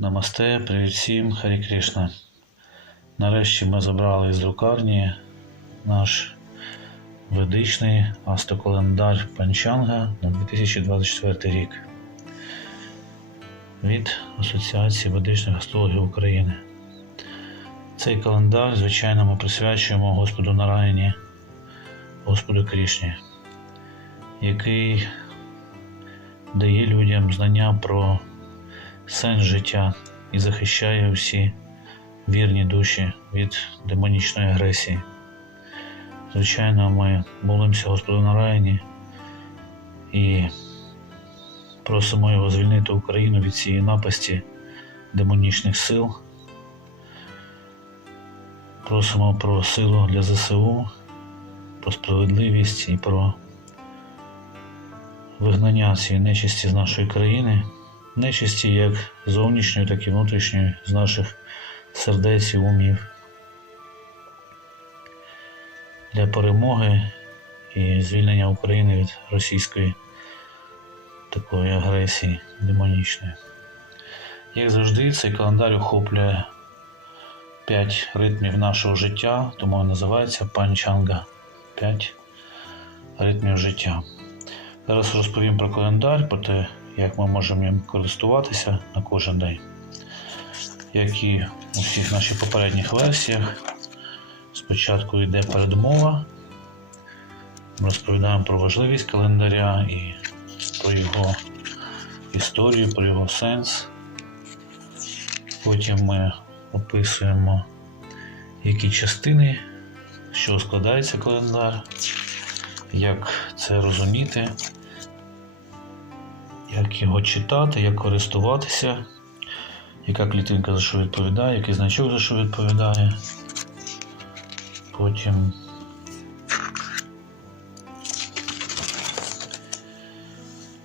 Намасте, привіт всім, Харі Кришна. Нарешті ми забрали з друкарні наш ведичний астокалендар Панчанга на 2024 рік від Асоціації ведичних астрологів України. Цей календар, звичайно, ми присвячуємо Господу Нараяні, Господу Крішні, який дає людям знання про сенс життя і захищає всі вірні душі від демонічної агресії. Звичайно, ми молимося Господу на райні і просимо його звільнити Україну від цієї напасті демонічних сил. Просимо про силу для ЗСУ, про справедливість і про вигнання цієї нечисті з нашої країни нечисті як зовнішньої, так і внутрішньої з наших сердець і умів. Для перемоги і звільнення України від російської такої агресії демонічної. Як завжди, цей календар охоплює 5 ритмів нашого життя, тому і називається Панчанга 5 ритмів життя. Зараз розповім про календар, про те, як ми можемо їм користуватися на кожен день. Як і у всіх наших попередніх версіях, спочатку йде передмова. Ми розповідаємо про важливість календаря і про його історію, про його сенс. Потім ми описуємо, які частини, з чого складається календар, як це розуміти, як його читати, як користуватися, яка клітинка за що відповідає, який значок за що відповідає. Потім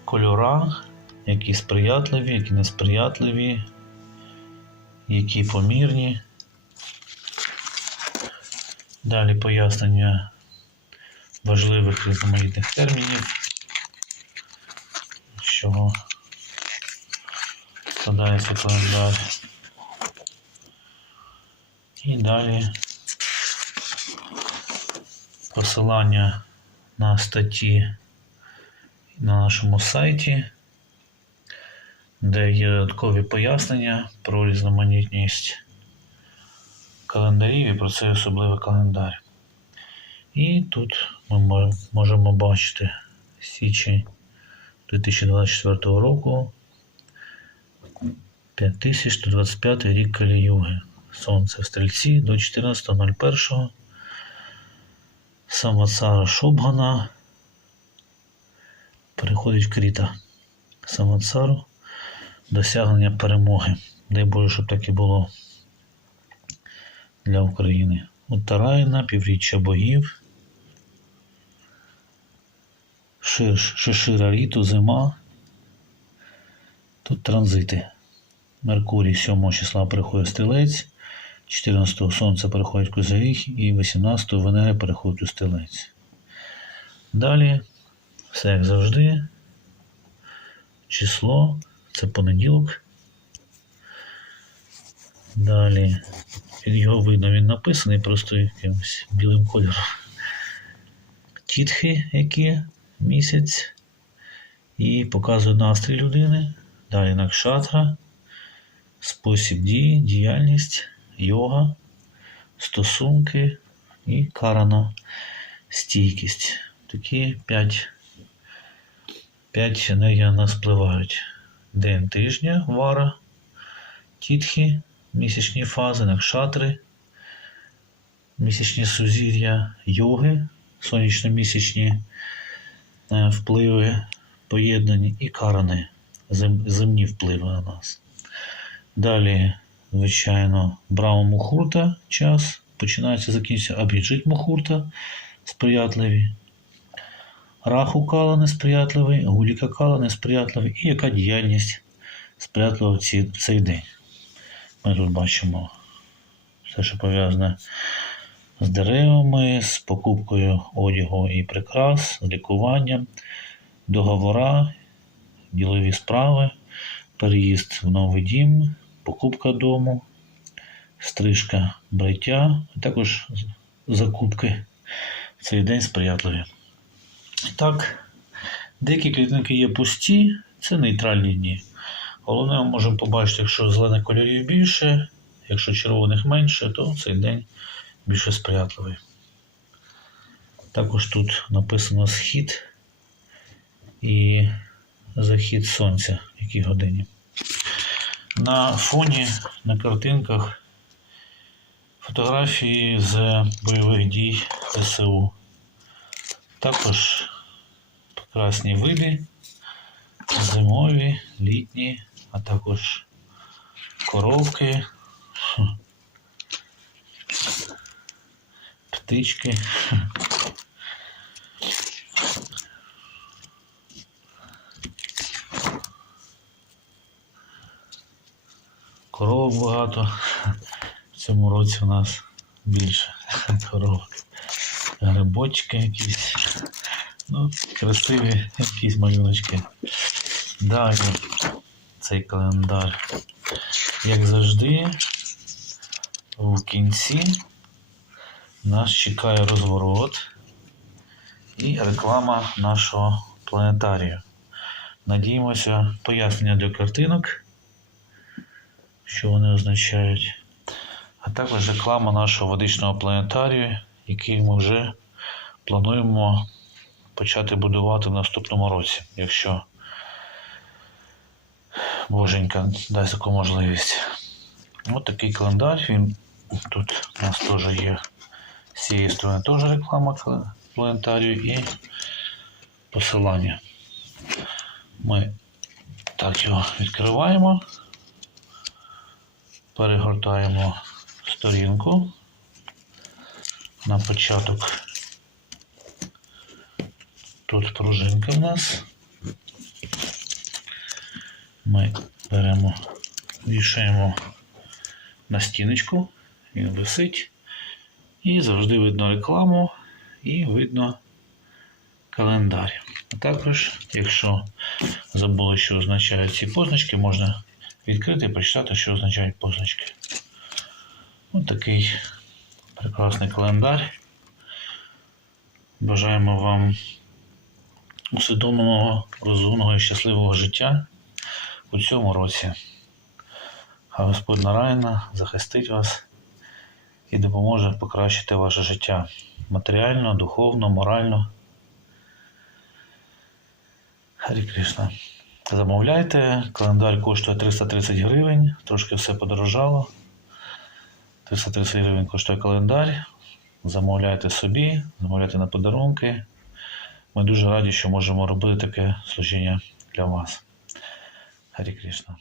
кольора, які сприятливі, які несприятливі, які помірні. Далі пояснення важливих різноманітних термінів чого складається календар. І далі посилання на статті на нашому сайті, де є додаткові пояснення про різноманітність календарів і про цей особливий календар. І тут ми можемо бачити січень 2024 року 5125 рік Каліюги. Сонце в стрільці до 14.01. Самватсара Шобгана переходить в Кріта. Самватсару досягнення перемоги. Дай Боже, щоб так і було для України. Уттараїна, півріччя богів. Шишира Ріту, зима. Тут транзити. Меркурій 7 числа переходить стрілець, 14 сонце переходить Козиріг і 18 Венера переходить у стрілець. Далі, все як завжди. Число це понеділок. Далі його видно, він написаний просто якимось білим кольором. Тітхи, які місяць, і показує настрій людини. Далі накшатра, спосіб дії, діяльність, йога, стосунки і карана, стійкість. Такі п'ять, п'ять енергій нас впливають. День тижня, вара, тітхи, місячні фази, накшатри, місячні сузір'я, йоги, сонячно-місячні впливи поєднані і карани, зем- земні впливи на нас. Далі, звичайно, Брама Мухурта час починається, закінчується Абіджит Мухурта сприятливі. Раху Кала несприятливий, Гуліка Кала несприятливий і яка діяльність сприятлива в цей день. Ми тут бачимо все, що пов'язане з деревами, з покупкою одягу і прикрас, з лікуванням, договора, ділові справи, переїзд в новий дім, покупка дому, стрижка бриття, а також закупки цей день сприятливі. Так, деякі клітинки є пусті, це нейтральні дні. Головне, ми можемо побачити, якщо зелених кольорів більше, якщо червоних менше, то цей день більше сприятливий. Також тут написано схід і захід сонця, в якій годині. На фоні на картинках фотографії з бойових дій СУ. Також прекрасні види, зимові, літні, а також коровки, птички. Коровок багато. В цьому році у нас більше коровок. Грибочки якісь. Ну, красиві якісь малюночки. Далі цей календар. Як завжди, в кінці нас чекає розворот і реклама нашого планетарію. Надіємося, пояснення для картинок, що вони означають, а також реклама нашого водичного планетарію, який ми вже плануємо почати будувати в наступному році, якщо Боженька дасть таку можливість. Ось такий календар. Він тут у нас теж є з цієї сторони теж реклама планетарію і посилання. Ми так його відкриваємо, перегортаємо сторінку на початок. Тут пружинка в нас. Ми беремо, вішаємо на стіночку, він висить. І завжди видно рекламу і видно календар. А також, якщо забули, що означають ці позначки, можна відкрити і прочитати, що означають позначки. Ось такий прекрасний календар. Бажаємо вам усвідомленого, розумного і щасливого життя у цьому році. А Господь Нарайна захистить вас і допоможе покращити ваше життя матеріально, духовно, морально. Харі Кришна. Замовляйте, календар коштує 330 гривень, трошки все подорожало. 330 гривень коштує календар. Замовляйте собі, замовляйте на подарунки. Ми дуже раді, що можемо робити таке служіння для вас. Харі Кришна.